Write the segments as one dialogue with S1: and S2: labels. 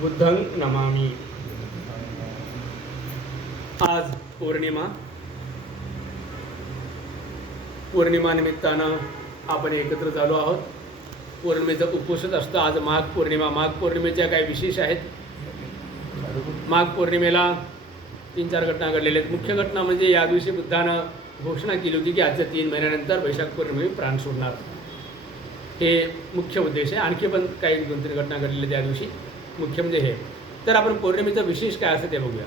S1: बुद्धं नमामी। आज पौर्णिमा। पौर्णिमा निमित्तानं आपण एकत्र झालो आहोत. पौर्णिमेचा उपवासच असतो. आज माघ पौर्णिमा. माघ पौर्णिमेच्या काही विशेष आहेत. माघ पौर्णिमेला तीन चार घटना घडलेल्या आहेत. मुख्य घटना म्हणजे या दिवशी बुद्धानं घोषणा केली होती की आजच्या तीन महिन्यानंतर वैशाख पौर्णिमे प्राण सोडणार. हे मुख्य उद्देश आहे. आणखी पण काही दोन तीन घटना घडलेल्या त्या दिवशी. मुख्य म्हणजे हे. तर आपण पौर्णिमेचं विशेष काय असतं ते बघूया.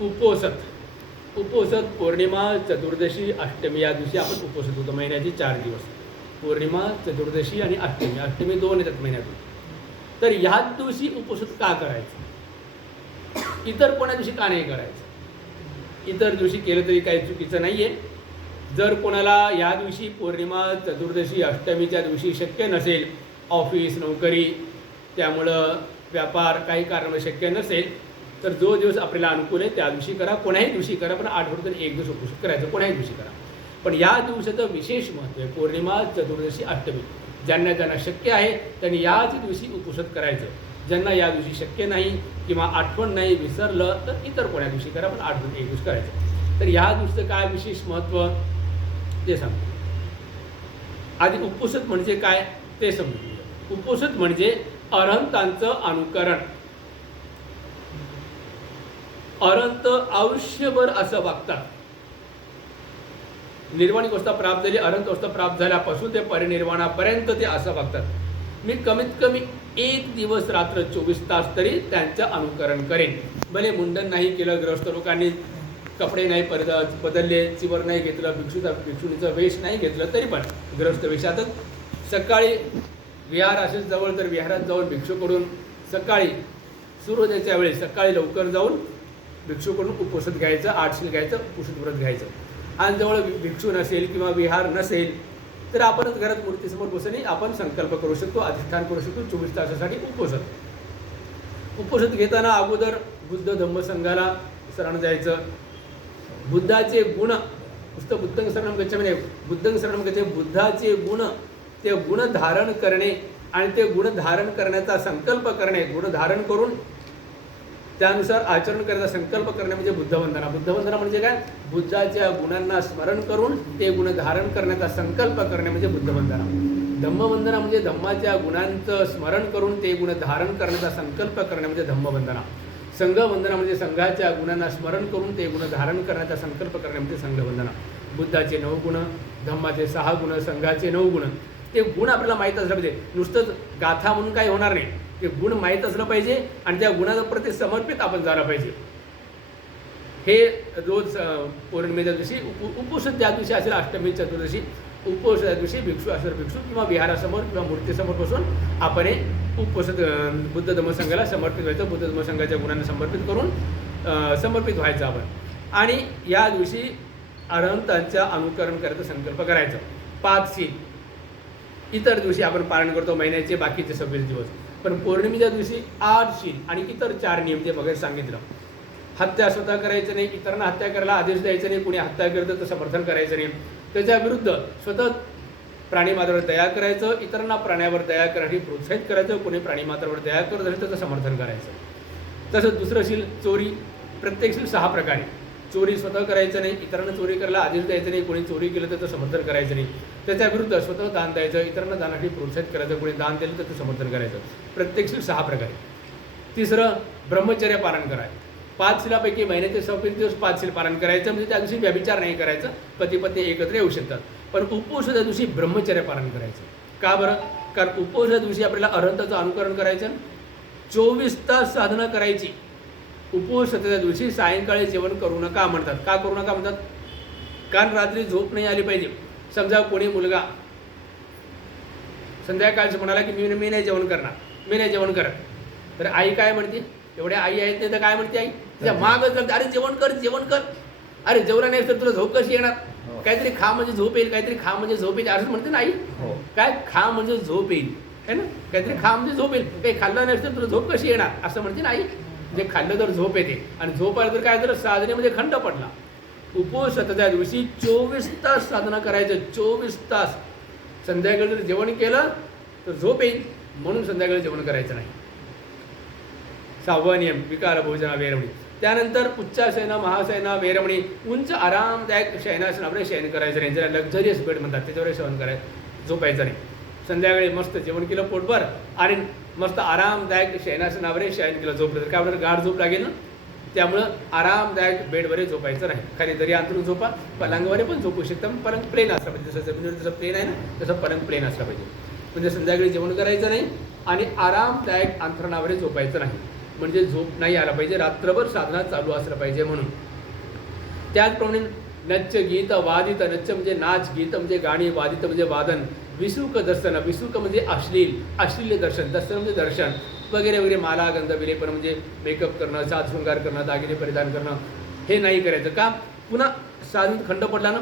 S1: उपोसत. उपोसत पौर्णिमा चतुर्दशी अष्टमी. या दिवशी आपण उपोसत होतो महिन्याची चार दिवस. पौर्णिमा चतुर्दशी आणि अष्टमी. अष्टमी दोन येतात महिन्यातून. तर ह्या दिवशी उपोसत का करायचं? इतर कोणा दिवशी का नाही करायचं? इतर दिवशी केलं तरी काही चुकीचं नाही आहे जर कोणाला या दिवशी पौर्णिमा चतुर्दशी अष्टमीच्या दिवशी शक्य नसेल ऑफिस नोकरी त्यामुळं व्यापार काही कारणामुळे शक्य नसेल तर जो दिवस आपल्याला अनुकूल आहे त्या दिवशी करा. कोणाही दिवशी करा पण आठवड्यातून एक दिवस उपस्थित करायचं कोणाही दिवशी करा. पण या दिवसाचं विशेष महत्त्व आहे पौर्णिमा चतुर्दशी अष्टमी. ज्यांना ज्यांना शक्य आहे त्यांनी याच दिवशी उपसत करायचं. ज्यांना या दिवशी शक्य नाही किंवा आठवण नाही विसरलं तर इतर कोणा दिवशी करा पण आठवण एक दिवस करायचं. तर या दिवसाचं काय विशेष महत्त्व? ते सांगतो. आधी उपोषित म्हणजे काय? ते समजून उपोषित म्हणजे अरहंतांचं अनुकरण. अरहंत आयुष्यभर असं वागतात. निर्वाणी अवस्था प्राप्त झाली अरहंत अवस्था प्राप्त झाल्यापासून ते परिनिर्वाणापर्यंत ते असं वागतात. मी कमीत कमी एक दिवस रात्र चोवीस तास तरी त्यांचं अनुकरण करेन. भले मुंडन नाही केलं ग्रस्त लोकांनी कपडे नाही परद बदलले चिवर नाही घेतलं भिक्षूचा भिक्षुणीचं वेश नाही घेतलं तरी पण ग्रस्त वेशातच सकाळी विहार असेल जवळ तर विहारात जाऊन भिक्षूकडून सकाळी सूर्योदयाच्या वेळी सकाळी लवकर जाऊन भिक्षूकडून उपोषण घ्यायचं आठशील घ्यायचं उपोषण व्रत घ्यायचं. आणि जवळ भिक्षू नसेल किंवा विहार नसेल तर आपणच घरात मूर्तीसमोर बसूनही आपण संकल्प करू शकतो अधिष्ठान करू शकतो चोवीस तासासाठी उपोषण. उपोषण घेताना अगोदर बुद्ध धम्मसंघाला शरण जायचं बुद्धाचे गुण नुसतं बुद्धंग शरणम म्हणजे, गच्छामी म्हणजे बुद्धंग शरणम गच्छे म्हणजे बुद्धाचे गुण ते गुण धारण करणे आणि ते गुण धारण करण्याचा संकल्प करणे गुण धारण करून त्यानुसार आचरण करायचा संकल्प करणे म्हणजे बुद्धवंदना. बुद्धवंदना म्हणजे काय? बुद्धाच्या गुणांना स्मरण करून ते गुण धारण करण्याचा संकल्प करणे म्हणजे बुद्धवंदना. धम्मवंदना म्हणजे धम्माच्या गुणांचं स्मरण करून ते गुण धारण करण्याचा संकल्प करणे म्हणजे धम्मवंदना. संघवंदना म्हणजे संघाच्या गुणांना स्मरण करून ते गुण धारण करण्याचा संकल्प करणे म्हणजे संघवंदना. बुद्धाचे नऊ गुण धम्माचे सहा गुण संघाचे नऊ गुण. ते गुण आपल्याला माहीत असलं पाहिजे. नुसतंच गाथा म्हणून काही होणार नाही. ते गुण माहीत असलं पाहिजे आणि त्या गुणाच्या प्रति समर्पित आपण झालं पाहिजे. हे रोज पौर्णिमेच्या दिवशी उप उपोषण ज्या दिवशी असेल अष्टमी चतुर्दशी उपोष त्या दिवशी भिक्षू असेल भिक्षू किंवा विहारासमोर किंवा मूर्तीसमोर बसून आपण हे उपोषण बुद्ध धर्मसंघाला समर्पित व्हायचं बुद्ध धर्मसंघाच्या गुणांना समर्पित करून समर्पित व्हायचं आपण. आणि या दिवशी अरहंतांच्या अनुकरण करायचं संकल्प करायचं. पाच शील इतर दिवशी आपण पारण करतो महिन्याचे बाकीचे सव्वीस दिवस. पण पौर्णिमेच्या दिवशी आठ शील आणि इतर चार नियम जे वगैरे सांगितलं. हत्या स्वतः करायचं नाही इतरांना हत्या करायला आदेश द्यायचा नाही कुणी हत्या करतं तर समर्थन करायचं नाही. त्याच्या विरुद्ध स्वतः प्राणीमात्रावर दया करायचं इतरांना प्राण्यावर दया करण्यासाठी प्रोत्साहित करायचं कोणी प्राणीमात्रावर दया करत असेल त्याचं समर्थन करायचं. तसंच दुसरं शील चोरी प्रत्येक शील सहा प्रकारे. चोरी स्वतः करायचं नाही इतरांना चोरी करायला आदेश द्यायचं नाही कोणी चोरी केलं तर त्याचं समर्थन करायचं नाही. त्याच्या विरुद्ध स्वतः दान द्यायचं इतरांना दानासाठी प्रोत्साहित करायचं कोणी दान दिलं तर त्याचं समर्थन करायचं. प्रत्यक्ष सहा प्रकारे. तिसरं ब्रह्मचर्य पालन करायचं. पाच शिलापैकी महिन्याचे सव्वीस दिवस पाच शिल पालन करायचं म्हणजे त्या दिवशी व्यभिचार नाही करायचं पती पत्नी एकत्र येऊ शकतात. पण उपवासाच्या दिवशी ब्रह्मचर्य पालन करायचं. का बरं? कारण उपवासाच्या दिवशी आपल्याला अरंताचं अनुकरण करायचं. चोवीस तास साधना करायची. उपवासाच्या दिवशी सायंकाळी जेवण करू नका म्हणतात. का करू नका म्हणतात? कारण रात्री झोप नाही आली पाहिजे. समजा कोणी मुलगा संध्याकाळचं म्हणाला की मी मी नाही जेवण करणार. मी नाही जेवण करत. तर आई काय म्हणते? एवढ्या आई आहेत नाही तर काय म्हणते आई? तिच्या मागच लागते अरे जेवण कर जेवण कर. अरे जेवण नाही तर तुला झोप कशी येणार?
S2: हो.
S1: काहीतरी खा म्हणजे झोप येईल काहीतरी खा म्हणजे झोप येईल. असं म्हणते ना आई.
S2: हो.
S1: काय? खा म्हणजे झोप येईल. है ना? काहीतरी खा म्हणजे झोप येईल. काही खाल्लं नाही तर तुला झोप कशी येणार? असं म्हणते ना आई. जे खाल्लं तर झोप येते. आणि झोप आलं तर काय तर साधनेमध्ये खंड पडला. उपवासाच्या दिवशी चोवीस तास साधना करायचं. चोवीस तास. संध्याकाळी जर जेवण केलं तर झोप येईल. म्हणून संध्याकाळी जेवण करायचं नाही. सहावा नियम विकार भोजना वेरवणी त्यानंतर उच्चासैना महासैना वेरवणी उंच आरामदायक शयनासनावर शयन करायचं नाही. ज्याला लक्झरियस बेड म्हणतात त्याच्यावर शयन करायचं. झोपायचं नाही. संध्याकाळी मस्त जेवण केलं पोटभर. आणि मस्त आरामदायक शयनासनावर शयन केलं झोपलं तर. काय होणार गाढ झोप लागेल ना? त्यामुळं आरामदायक बेडवर झोपायचं नाही खाली जरी अंतरून झोपा पलंगावर पण झोपू शकता. पण पलंग प्लेन असला पाहिजे. जसं जमिनीवर जसं प्लेन आहे ना तसं पलंग प्लेन असला पाहिजे. म्हणजे संध्याकाळी जेवण करायचं नाही आणि आरामदायक अंथरणावर झोपायचं नाही. म्हणजे झोप नाही आला पाहिजे. रात्रभर साधना चालू असलं पाहिजे म्हणून. त्याचप्रमाणे नच्च गीत वादित नच्च म्हणजे नाच गीत म्हणजे गाणी वादित म्हणजे वादन. विसुक दर्शन विसुक म्हणजे अश्लील अश्लील दर्शन दर्शन म्हणजे दर्शन. वगैरे वगैरे माला गंध विलेपण म्हणजे मेकअप करणं साथ शृंगार करणं दागिने परिधान करणं हे नाही करायचं. का? पुन्हा साधून खंड पडला ना?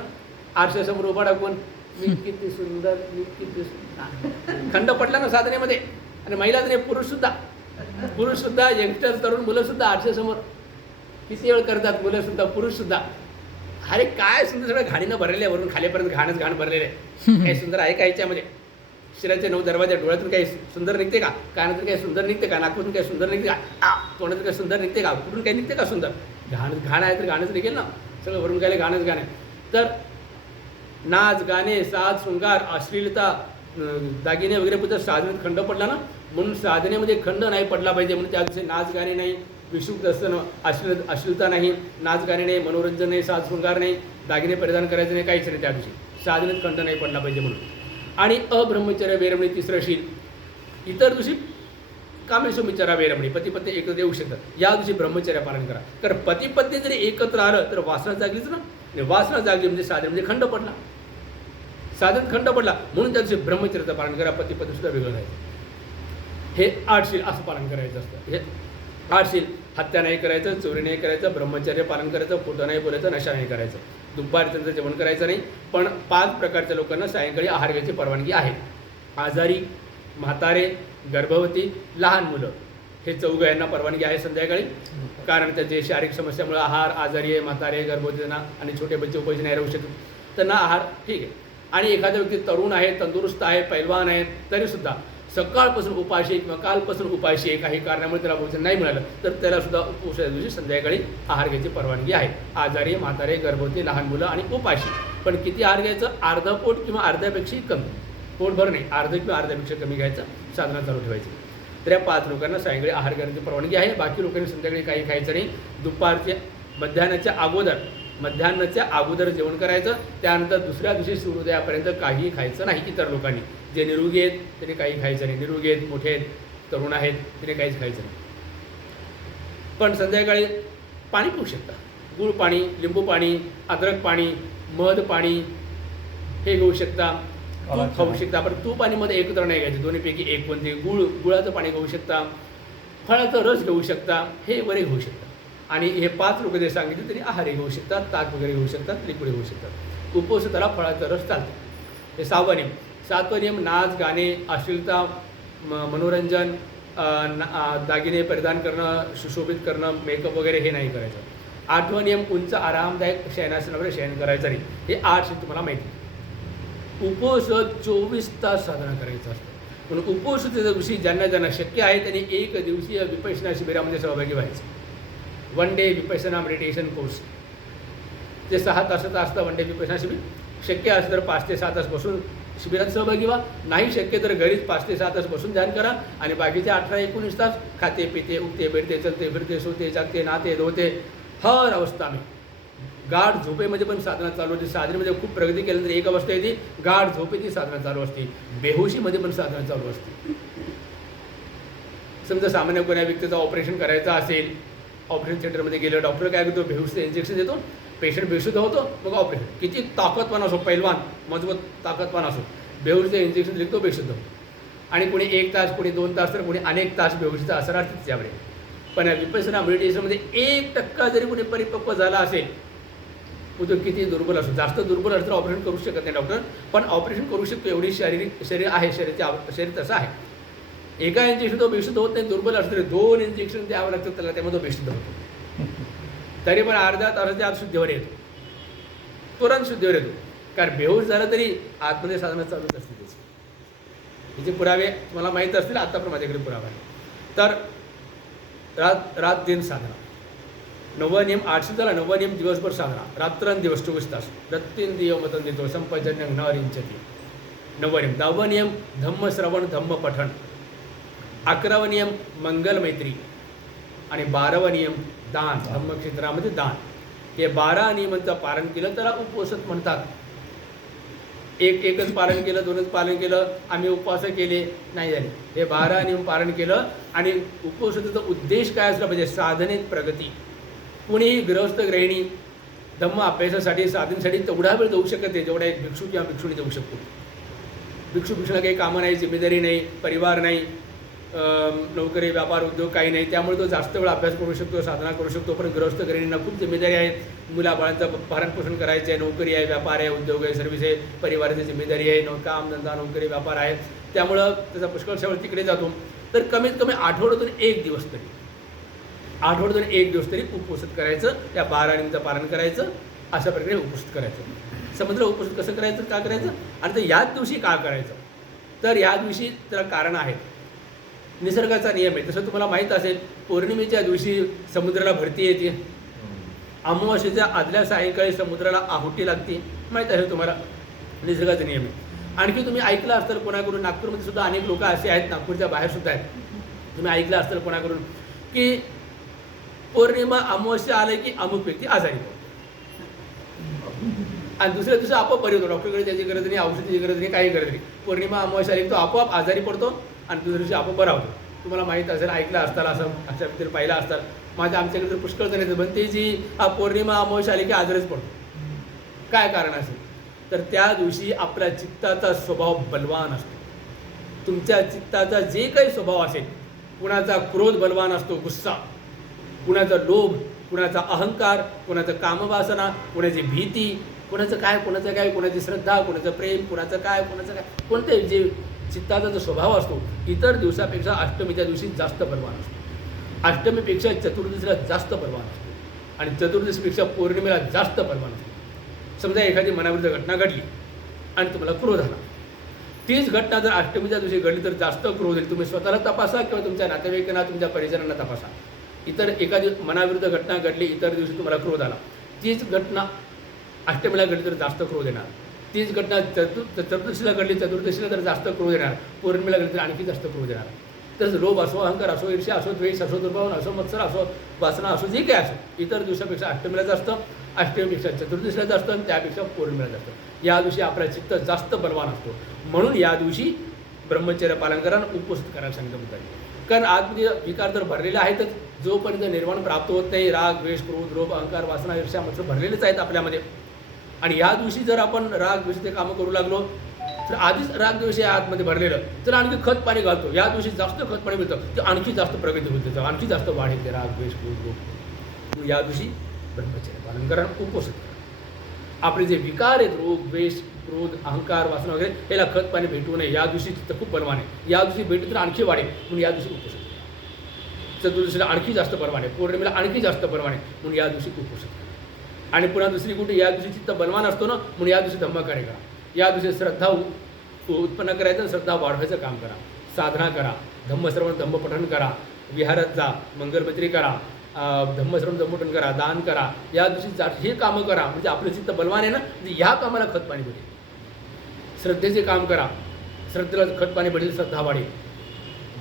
S1: आरशासमोर उभा टाकून मी किती सुंदर मी किती सुंदर. खंड पडला ना साधनेमध्ये? आणि महिलाच नाही पुरुष सुद्धा. पुरुष सुद्धा यंगस्टर तरुण मुलं सुद्धा आरशासमोर. किती वेळ करतात मुलं सुद्धा? पुरुष सुद्धा. अरे काय सुंदर सगळं घाणीनं भरलेलं आहे वरून खालीपर्यंत घाणच घाण भरलेलं आहे. काही सुंदर आहे का याच्यामध्ये शिराचे नऊ दरवाजे डोळ्यातून काही सुंदर निघते का? कानातून काही सुंदर निघते का? नागपूरतून काही सुंदर निघते का? तोंडातून काही सुंदर निघते का? कुठून काही निघते का सुंदर? घाण घाण आहे तर गाणंच निघेल ना? सगळं वरून काय गाणंच गाणं तर नाच गाणे साज शृंगार अश्लीलता दागिने वगैरे बद्दल साधनेत खंड पडला ना म्हणून साधनेमध्ये खंड नाही पडला पाहिजे. म्हणून त्या दिवशी नाच गाणे नाही. विषुक्त दर्शन अश्लील अश्लीलता नाही नाच गाणे नाही मनोरंजन नाही साज शृंगार नाही दागिने परिधान करायचं नाही काहीच नाही त्या दिवशी साधनेत खंड नाही पडला पाहिजे म्हणून. आणि अब्रह्मचर्य वेरमणी तिसरं शील. इतर दिवशी कामेश्वरमिचारा वेरमणी पती पत्नी एकत्र येऊ शकतात. या दिवशी ब्रह्मचर्य पालन करा. कारण पती पत्नी जरी एकत्र आलं तर वासना जागलीच ना. वासना जागली म्हणजे साधन म्हणजे खंड पडला. साधन खंड पडला. म्हणून त्या दिवशी ब्रह्मचर्याचं पालन करा. पती पत्नी सुद्धा वेगळं राहायचं. हे आठशील असं पालन करायचं असतं. हे आठशील हत्या नाही करायचं चोरी नाही करायचं ब्रह्मचर्य पालन करायचं फोटो नाही बोलायचं नशा नाही करायचं. दुपारी त्यांचं जेवण करायचं नाही पण पाच प्रकारच्या लोकांना सायंकाळी आहार घ्यायची परवानगी आहे. आजारी म्हातारे गर्भवती लहान मुलं हे चौघ यांना परवानगी आहे संध्याकाळी. कारण त्याचे शारीरिक समस्यामुळे आहार आजारी आहे म्हातारे गर्भवती त्यांना आणि छोटे बच्चे उपयोगी नाही राहू शकत. त्यांना आहार ठीक आहे. आणि एखादा व्यक्ती तरुण आहे तंदुरुस्त आहे पैलवान आहे तरीसुद्धा सकाळपासून उपाशी आहे किंवा कालपासून उपाशी आहे काही कारणामुळे त्याला भोजन नाही मिळालं तर त्याला सुद्धा उपवासाच्या दिवशी संध्याकाळी आहार घ्यायची परवानगी आहे. आजारी म्हातारे गर्भवती लहान मुलं आणि उपाशी. पण किती आहार घ्यायचं? अर्धा पोट किंवा अर्ध्यापेक्षाही कमी. पोटभर नाही अर्ध किंवा अर्ध्यापेक्षा कमी घ्यायचं साधना चालू ठेवायची. तर या पाच लोकांना सायंकाळी आहार घेण्याची परवानगी आहे. बाकी लोकांनी संध्याकाळी काही खायचं नाही. दुपारच्या मध्यान्हाच्या अगोदर मध्यान्हाच्या अगोदर जेवण करायचं त्यानंतर दुसऱ्या दिवशी सूर्योदयापर्यंत काहीही खायचं नाही इतर लोकांनी. जे निरोगी आहेत त्यांनी काही खायचं नाही. निरोगी आहेत मोठे आहेत तरुण आहेत त्यांनी काहीच खायचं नाही. पण संध्याकाळी पाणी पिऊ शकता. गुळ पाणी लिंबू पाणी अद्रक पाणी मध पाणी हे घेऊ शकता. तूप खाऊ शकता. पण तूप आणि मध्ये एकत्र नाही घ्यायचे. दोन्हीपैकी एक कोणते गुळ गुळाचं पाणी घेऊ शकता. फळाचा रस घेऊ शकता. हे बरे घेऊ शकता. आणि हे पाच रोग जे सांगितले तरी आहारी घेऊ शकतात ताक वगैरे घेऊ शकतात लिक्विड घेऊ शकतात. उपवासाला फळाचा रस चालतो. हे सहावा नियम. सातवा नियम नाच गाणे अश्लीलता म मनोरंजन दागिने परिधान करणं सुशोभित करणं मेकअप वगैरे हे नाही करायचं. आठवा नियम उंच आरामदायक शयनासनावर शयन करायचं नाही. हे आठ तुम्हाला माहिती आहे. उपवास चोवीस तास साधना करायचं असतं. म्हणून उपवासाच्या दिवशी ज्यांना ज्यांना शक्य आहे त्यांनी एक दिवसीय विपश्यना शिबिरामध्ये सहभागी व्हायचं. One day Vipassana meditation course ते सहा तासाचं असतं वन डे विपसना शिबिर. शक्य असेल तर पाच ते सहा तास बसून शिबिरात सहभागी व्हा. नाही शक्य तर घरीच पाच ते सहा तास बसून ध्यान करा आणि बाकीचे अठरा एकोणीस तास खाते पिते उठते बेडते चलते फिरते सोते जागते नाते धोते हर अवस्था मी. गाढ झोपेमध्ये पण साधना चालू होती. साधनेमध्ये खूप प्रगती केल्यानंतर एक अवस्था येते. गाढ झोपेची साधना चालू असते. बेहोशीमध्ये पण साधना चालू असते. समजा सामान्य कोण्या व्यक्तीचं ऑपरेशन करायचं असेल ऑपरेशन थिएटरमध्ये गेलं डॉक्टर काय करतो बेहोशीचं इंजेक्शन देतो पेशंट बेशुद्ध होतो मग ऑपरेशन किती ताकदवान असो पैलवान मजबूत ताकदवान असो बेहोशीचं इंजेक्शन लिखतो बेशुद्ध आणि कोणी एक तास कोणी दोन तास तर कोणी अनेक तास बेहोशीचा असर असते त्याच्यामध्ये. पण या विपसना मेडिटेशनमध्ये एक टक्का जरी कोणी परिपक्व झाला असेल तो किती दुर्बल असो. जास्त दुर्बल असलं तर ऑपरेशन करू शकत नाही डॉक्टर. पण ऑपरेशन करू शकतो एवढी शारीरिक शरीर आहे शरीरचे शरीर तसं आहे. एका इंजेक्शन तो बेशुद्ध होत नाही दुर्बल असतो दोन इंजेक्शन द्यावं लागतं त्याला त्यामुळे तो बेशुद्ध होतो. तरी पण अर्ध्या तासाच्या आत शुद्धीवर येतो. तुरंत शुद्धीवर येतो. कारण बेहोश झालं तरी आतमध्ये साधना चालूच असते त्याची. हिचे पुरावे तुम्हाला माहीत असतील आत्ता पण माझ्याकडे पुरावा आहे. तर रात रात दिन साधना. नववा नियम आठशे झाला नववा नियम दिवसभर साधना. रात्रन दिवस चोवीस तास. दत्तीन दिव मतन देतो. संपजन्य न रिंचती नववा नियम. दहावा नियम धम्म श्रवण धम्म पठण. अकरावा नियम मंगल मैत्री आणि बारावा नियम दान धर्मक्षेत्रामध्ये दान. हे बारा नियमांचं पालन केलं त्याला उपवसत म्हणतात. एक एकच पालन केलं दोनच पालन केलं आम्ही उपवास केले नाही झाले. हे बारा नियम पालन केलं आणि उपवासाचा उद्देश काय असला पाहिजे? साधनेत प्रगती. कुणीही गृहस्थ गृहिणी धम्म अभ्यासासाठी साधनेसाठी तेवढा वेळ देऊ शकत नाही जेवढा एक भिक्षू किंवा भिक्षुणी देऊ शकतो. भिक्षू भिक्षूला काही कामं नाही जिम्मेदारी नाही परिवार नाही नोकरी व्यापार उद्योग काही नाही. त्यामुळे तो जास्त वेळ अभ्यास करू शकतो साधना करू शकतो पण गृहस्थ घरींना खूप जिम्मेदारी आहेत मुलाबाळांचं भरणपोषण करायचं आहे. नोकरी आहे व्यापार आहे उद्योग आहे सर्व्हिस आहे परिवाराची जिम्मेदारी आहे नो काम धंदा नोकरी व्यापार आहे. त्यामुळं त्याचा पुष्कळशा वेळ तिकडे जातो. तर कमीत कमी आठवड्यातून एक दिवस तरी आठवड्यातून एक दिवस तरी उपवासित करायचं त्या बारा निमित्त पालन करायचं अशा प्रकारे उपस्थित करायचं. समजलं उपस्थित कसं करायचं का करायचं? आणि तर याच दिवशी का करायचं? तर या दिवशी त्याला कारण आहे निसर्गाचा नियम आहे. तसं तुम्हाला माहीत असेल पौर्णिमेच्या दिवशी समुद्राला भरती येते. अमावास्येच्या आदल्या सायंकाळी समुद्राला आहुटी लागते. माहीत आहे तुम्हाला? निसर्गाचा नियम आहे. आणखी तुम्ही ऐकलं असतं कोणाकडून नागपूरमध्ये सुद्धा अनेक लोक असे आहेत नागपूरच्या बाहेर सुद्धा आहेत. तुम्ही ऐकलं असतं कोणाकडून? की पौर्णिमा अमावस्या आलं की अमुक व्यक्ती आजारी आणि दुसऱ्या दिवशी आपोआप बरे होतो. डॉक्टरकडे त्याची गरज नाही औषधाची गरज नाही काही गरज नाही. पौर्णिमा अमावस्या आली तो आपोआप आजारी पडतो. आणि दुसऱ्या दिवशी आपण बरा होतो तुम्हाला माहीत असेल ऐकलं असताल असं अशा मित्र पाहिलं असतात माझ्या आमच्याकडे तर पुष्कळ जण येतं पण ते जी हा पौर्णिमा अमावस्या आली की आजारीच पडतो. काय कारण असेल? तर त्या दिवशी आपल्या चित्ताचा स्वभाव बलवान असतो. तुमच्या चित्ताचा जे काही स्वभाव असेल कुणाचा क्रोध बलवान असतो गुस्सा कुणाचा लोभ कुणाचा अहंकार कुणाचं कामवासना कुणाची भीती कुणाचं काय कुणाचं काय कुणाची श्रद्धा कुणाचं प्रेम कुणाचं काय कुणाचं काय कोणते जे चित्ताचा जो स्वभाव असतो इतर दिवसापेक्षा अष्टमीच्या दिवशी जास्त बलवान असतो. अष्टमीपेक्षा चतुर्दशीला जास्त बलवान असतो. आणि चतुर्दशीपेक्षा पौर्णिमेला जास्त बलवान असतो. समजा एखादी मनाविरुद्ध घटना घडली आणि तुम्हाला क्रोध आला तीच घटना जर अष्टमीच्या दिवशी घडली तर जास्त क्रोध येईल तुम्ही स्वतःला तपासा किंवा तुमच्या नातेवाईकांना तुमच्या परिजनांना तपासा. इतर एखादी मनाविरुद्ध घटना घडली इतर दिवशी तुम्हाला क्रोध आला. तीच घटना अष्टमीला घडली तर जास्त क्रोध येणार. तीच घटना चतु चतुर्दशीला घडली चतुर्दशीला तर जास्त क्रोध येणार पौर्णिमेला घडली तर आणखी जास्त क्रोध येणार तसंच लोभ असो अहंकार असो ईर्ष्या असो द्वेष असो दुर्भावन असो मत्सर असो वासना असो जे काय असो इतर दिवसापेक्षा अष्टमीला जास्त अष्टमीपेक्षा चतुर्दशीला जास्त आणि त्यापेक्षा पौर्णिमेला जास्त. या दिवशी आपला चित्त जास्त बलवान असतो. म्हणून या दिवशी ब्रह्मचर्य पालन करा आणि उपस्थित करायला सांगितलं बुद्धांनी कारण आतमध्ये विकार तर भरलेले आहेतच. जोपर्यंत निर्माण प्राप्त होत नाही राग द्वेष क्रोध लोभ अहंकार वासना ईर्ष्या मत्सर भरलेलेच आहेत आपल्यामध्ये. आणि या दिवशी जर आपण राग द्वेषाचे कामं करू लागलो तर आधीच राग द्वेष या आतमध्ये भरलेलं तर आणखी खत पाणी घालतो. या दिवशी जास्त खत पाणी मिळतं ते आणखी जास्त प्रगती होते. त्याचं आणखी जास्त वाढ येते. राग द्वेष क्रोध या दिवशी ब्रह्मचर्य पालन करा उपोषण करा. आपले जे विकार आहेत रोग द्वेष क्रोध अहंकार वासना वगैरे याला खत पाणी भेटू नये. या दिवशी चित्त खूप बलवान आहे. या दिवशी भेटू तर आणखी वाढेल. म्हणून या दिवशी उपोषण चतुर्दशीला आणखी जास्त बलवान आहे. पौर्णिमेला आणखी जास्त बलवान आहे. म्हणून या दिवशी उपोषण करा. आणि पुन्हा दुसरी कुठे या दिवशी चित्त बलवान असतो ना म्हणून या दिवशी धम्म करा या दिवशी श्रद्धा उ- उत्पन्न करायचं आणि श्रद्धा वाढवायचं काम करा. साधना करा. धम्मश्रवण धम्मपठण करा. विहारात जा. मंगलमैत्री करा. धम्मश्रवण धम्मपठण करा. दान करा. या दिवशी जा हे कामं करा. म्हणजे आपलं चित्त बलवान आहे ना म्हणजे ह्या कामाला खत पाणी भेटेल श्रद्धेचे काम करा. श्रद्धेला खत पाणी भेटेल श्रद्धा वाढेल.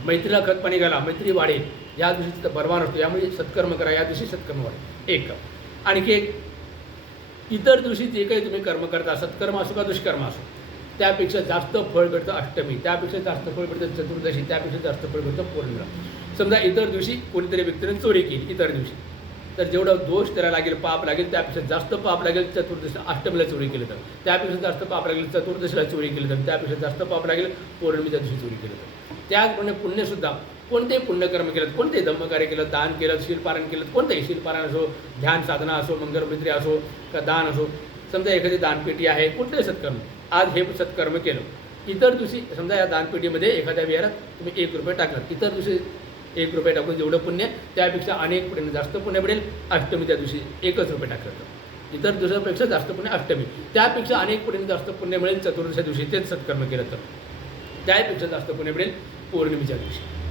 S1: मैत्रीला खत पाणी घाला मैत्री वाढेल. या दिवशी तिथं बलवान असतो. यामुळे सत्कर्म करा. या दिवशी सत्कर्म वाढेल. एक. आणखी एक इतर दिवशी जे काही तुम्ही कर्म करता सत्कर्म असो का दुष्कर्म असो त्यापेक्षा जास्त फळ भेटतं अष्टमी त्यापेक्षा जास्त फळ भेटतं चतुर्दशी त्यापेक्षा जास्त फळ भेटतं पौर्णिमा. समजा इतर दिवशी कोणीतरी व्यक्तीने चोरी केली इतर दिवशी तर जेवढं दोष त्याला लागेल पाप लागेल त्यापेक्षा जास्त पाप लागेल चतुर्दशी अष्टमीला चोरी केली तर. त्यापेक्षा जास्त पाप लागेल चतुर्दशीला चोरी केली तर. त्यापेक्षा जास्त पाप लागेल पौर्णिमेच्या दिवशी चोरी केली तर. त्याचप्रमाणे पुण्यसुद्धा कोणतेही पुण्यकर्म केलं कोणतेही धम्मकार्य केलं दान केलं शिलपारण केलं कोणतंही शिलपारण असो ध्यान साधना असो मंगलमित्री असो का दान असो समजा एखादी दानपेटी आहे कोणतेही सत्कर्म आज हे सत्कर्म केलं इतर दिवशी समजा या दानपेटीमध्ये एखाद्या विहारात तुम्ही एक रुपये टाकलात इतर दिवशी एक रुपये टाकून जेवढं पुण्य त्यापेक्षा अनेक पुण्य जास्त पुण्य मिळेल अष्टमी त्या दिवशी एकच रुपये टाकलं तर. इतर दिवसापेक्षा जास्त पुण्य अष्टमी. त्यापेक्षा अनेक पुण्य जास्त पुण्य मिळेल चतुर्दशा दिवशी तेच सत्कर्म केलं तर. त्यापेक्षा जास्त पुण्य मिळेल पौर्णिमेच्या दिवशी.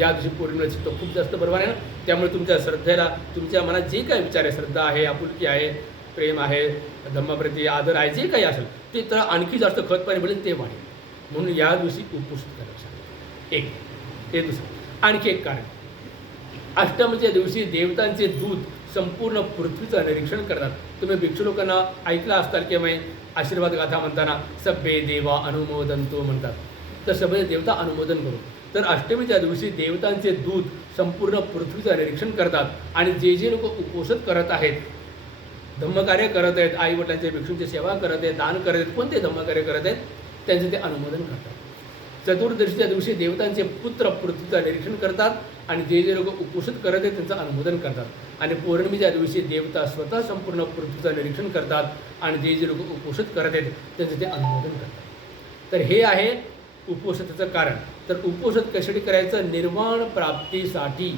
S1: या दिवशी पौर्णिमेला तो खूप जास्त बरोबर आहे ना? त्यामुळे तुमच्या श्रद्धेला तुमच्या मनात जे काही विचार आहे श्रद्धा आहे आपुलकी आहे प्रेम आहे धम्माप्रती आदर आहे जे काही असेल ते तर आणखी जास्त खत पाणी मिळेल ते वाढेल. म्हणून या दिवशी उपस्थित करायचं एक हे दुसरं. आणखी एक कारण. अष्टमीच्या दिवशी देवतांचे दूध संपूर्ण पृथ्वीचं निरीक्षण करतात. तुम्ही भिक्षू लोकांना ऐकलं असताल की मी आशीर्वाद गाथा म्हणताना सभ्ये देवा अनुमोदनतो म्हणतात. तर सगळे देवता अनुमोदन करू तर अष्टमीच्या दिवशी देवतांचे दूत संपूर्ण पृथ्वीचं निरीक्षण करतात आणि जे जे लोक उपोषित करत आहेत धम्मकार्य करत आहेत आई वडिलांच्या भिक्षूंची सेवा करत आहेत दान करत आहेत कोणते धम्मकार्य करत आहेत त्यांचे ते अनुमोदन करतात. चतुर्दशीच्या दिवशी देवतांचे पुत्र पृथ्वीचं निरीक्षण करतात आणि जे जे लोक उपोषित करत आहेत त्यांचं अनुमोदन करतात. आणि पौर्णिमेच्या दिवशी देवता स्वतः संपूर्ण पृथ्वीचं निरीक्षण करतात आणि जे जे लोक उपोषित करत आहेत त्यांचं ते अनुमोदन करतात. तर हे आहे उपोषिताचं कारण. तर उपोषण कशासाठी करायचं? निर्वाण प्राप्तीसाठी.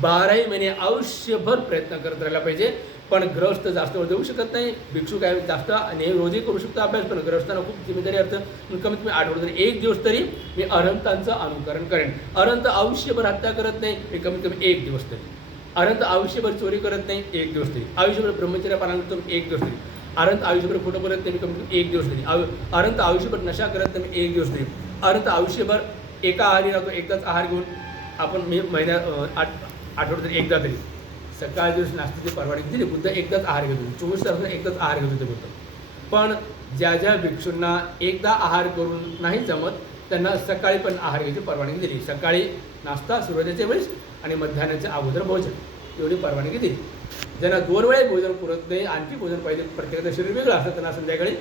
S1: बाराही महिने आयुष्यभर प्रयत्न करत राहिला पाहिजे. पण ग्रस्त जास्त वेळ देऊ शकत नाही. भिक्षू काय जास्त नेहमी रोजही करू शकतो अभ्यास पण ग्रस्तांना खूप जिम्मेदारी अर्थ कमीत कमी आठवड तरी एक दिवस तरी मी अरंतांचं अनुकरण करेन. अरंत आयुष्यभर हत्या करत नाही मी कमीत कमी एक दिवस तरी. अरंत आयुष्यभर चोरी करत नाही एक दिवस तरी. आयुष्यभर ब्रह्मचर्य पालन करतो एक दिवस तरी. अरंत आयुष्यभर खोटं बोलत नाही कमीत कमी एक दिवस तरी. आयु आयुष्यभर नशा करत नाही एक दिवस तरी. अर्थ आयुष्यभर एका आहारी राहतो एकदाच आहार घेऊन आपण मी महिन्यात आठ आठवड्यात तरी एकदा तरी सकाळ दिवस नाश्त्याची परवानगी दिली बुद्ध एकदाच आहार घेतो. चोवीस तास एकदाच आहार घेतो ते बुद्ध पण ज्या ज्या भिक्षूंना एकदा आहार करून नाही जमत त्यांना सकाळी पण आहार घ्यायची परवानगी दिली. सकाळी नाश्ता सूर्योदयाच्या वेळेस आणि मध्यान्हाच्या अगोदर भोजन. एवढी परवानगी दिली. ज्यांना दोन वेळे भोजन पुरत नाही आणखी भोजन पाहिजे प्रत्येकाचं शरीर वेगळं असतं त्यांना संध्याकाळी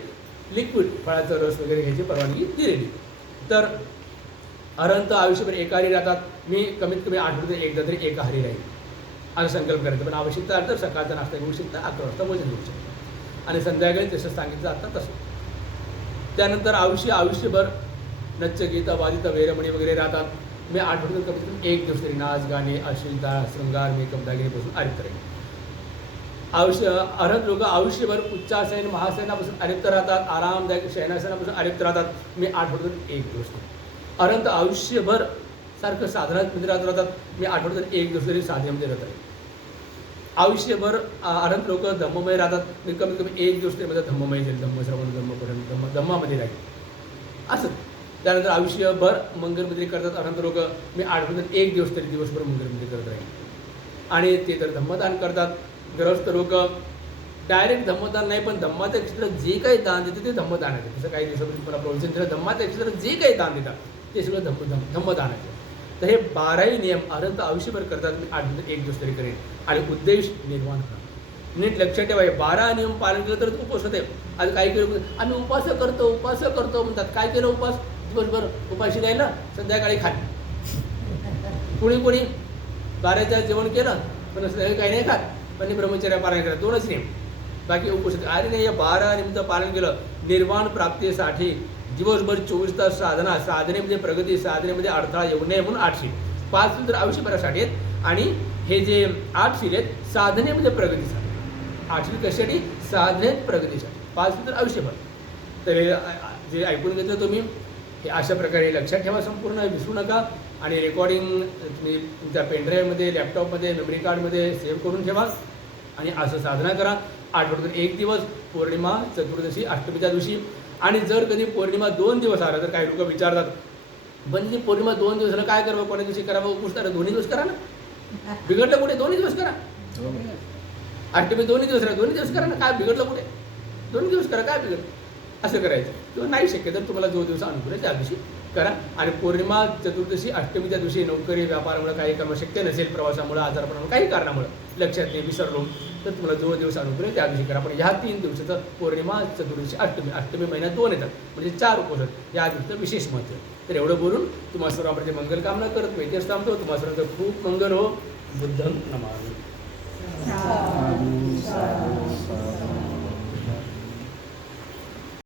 S1: लिक्विड फळाचा रस वगैरे घ्यायची परवानगी दिलेली. तर अरंत आयुष्यभर एकाहारी राहतात. मी कमीत कमी आठवड्यात एकदा तरी एकाहारी राहील असं संकल्प करायचा. पण आवश्यकता अर्थ सकाळचा नाश्ता घेऊ शकता अकरा वाजता भोजन घेऊ शकता. आणि संध्याकाळी जसं सांगितलं जातं तसं. त्यानंतर आयुष्य आयुष्यभर नच्चगीता वादिता वगैरे राहतात. मी आठवड्यात कमीत कमी एक दिवस तरी नाच गाणे अश्लीलता शृंगार मेकअप दागिनेपासून आरित राहील आयुष्य अर्हत लोक आयुष्यभर उच्चासन महासेनापासून अरिक्त राहतात आरामदायक शयनासनापासून अरिक्त राहतात. मी आठवड्यात एक दिवस अरंत अनंत आयुष्यभर सारखं साधनात मंदिरात राहतात. मी आठवड्यात एक दिवस तरी साधनेमध्ये राहत आहे आयुष्यभर अरंत लोक धम्ममय राहतात. मी कमीत कमी एक दिवस तरी माझं धम्ममय जाईल धम्मश्रवण धम्मपठण धम्म धम्मामध्ये राहील असं. त्यानंतर आयुष्यभर मंगलमंदिर करतात अनंत लोक. मी आठवड्यात एक दिवस तरी दिवसभर मंगलमंदिर करत राहील आणि ते तर धम्मदान करतात. ग्रस्त लोक डायरेक्ट धम्मदान नाही पण धम्माच्या क्षेत्रात जे काही दान देते ते धम्मदान आहे. जसं काही दिवसापूर्वी मला प्रवचन दिलं धम्माच्या क्षेत्रात जे काही दान देतात ते सगळं धम्म धम धम्मदान आहे. तर हे बाराही नियम अनंत आयुष्यभर करतात. मी आठ एक दिवस तरी करेन. आणि उद्देश निर्माण करा. नीट लक्षात ठेवा हे बारा नियम पालन केलं तर उपवास होते आज काही केलं आम्ही उपास करतो उपास करतो म्हणतात. काय केलं उपास? दिवसभर उपाशी राहिलं संध्याकाळी खाली. कुणी कोणी? बाराच्या जेवण केलं पण काही नाही खात. पण ब्रह्मचर्य पालन करा दोनच नियम. बाकी उपस्थित अरे नाही या बारा निमित्त पालन केलं निर्वाण प्राप्तीसाठी दिवसभर चोवीस तास साधना साधनेमध्ये प्रगती साधनेमध्ये अडथळा येऊ नये म्हणून आठ पाच तर आयुष्यभरासाठी आहेत. आणि हे जे आठ शील आहेत साधनेमध्ये प्रगतीसाठी आठ शील कशासाठी? साधनेत प्रगतीसाठी. पाच तर आयुष्यभर तर हे जे ऐकून घेतलं तुम्ही हे अशा प्रकारे लक्षात ठेवा संपूर्ण विसरू नका. आणि रेकॉर्डिंग तुम्ही तुमच्या पेनड्राईव्हमध्ये लॅपटॉपमध्ये मेमरी कार्डमध्ये सेव्ह करून ठेवा. आणि असं साधना करा. आठवड्यातून एक दिवस पौर्णिमा चतुर्दशी अष्टमीच्या दिवशी. आणि जर कधी पौर्णिमा दोन दिवस आला तर काही लोक विचारतात पण जी पौर्णिमा दोन दिवस आला काय करावं? कोणत्या दिवशी करावं? करा दोन्ही दिवस करा ना. बिघडलं कुठे? दोन्ही दिवस करा. अष्टमी दोन्ही दिवस करा दोन्ही दिवस करा ना. काय बिघडलं कुठे? दोन्ही दिवस करा काय बिघडलं? असं करायचं. किंवा नाही शक्य तर तुम्हाला जो दिवस अनुकूल आहे त्या दिवशी करा. आणि पौर्णिमा चतुर्दशी अष्टमीच्या दिवशी नोकरी व्यापारामुळे काही करणं शक्य नसेल प्रवासामुळे आजारपणामुळे काही कारणामुळे. लक्षात नाही विसरलो तर तुम्हाला जो दिवस अनुकूल आहे त्या दिवशी करा. पण ह्या तीन दिवसाचं पौर्णिमा चतुर्दशी अष्टमी अष्टमी महिन्यात दोन येतात. म्हणजे चार उपवास या दिवसाचं विशेष महत्त्व तर एवढं बोलून तुम्हाला सर्वांमध्ये मंगल कामना करत मी इथेच थांबतो. तुम्हाला सर्वांचं खूप मंगल हो. बुद्धं नमामि.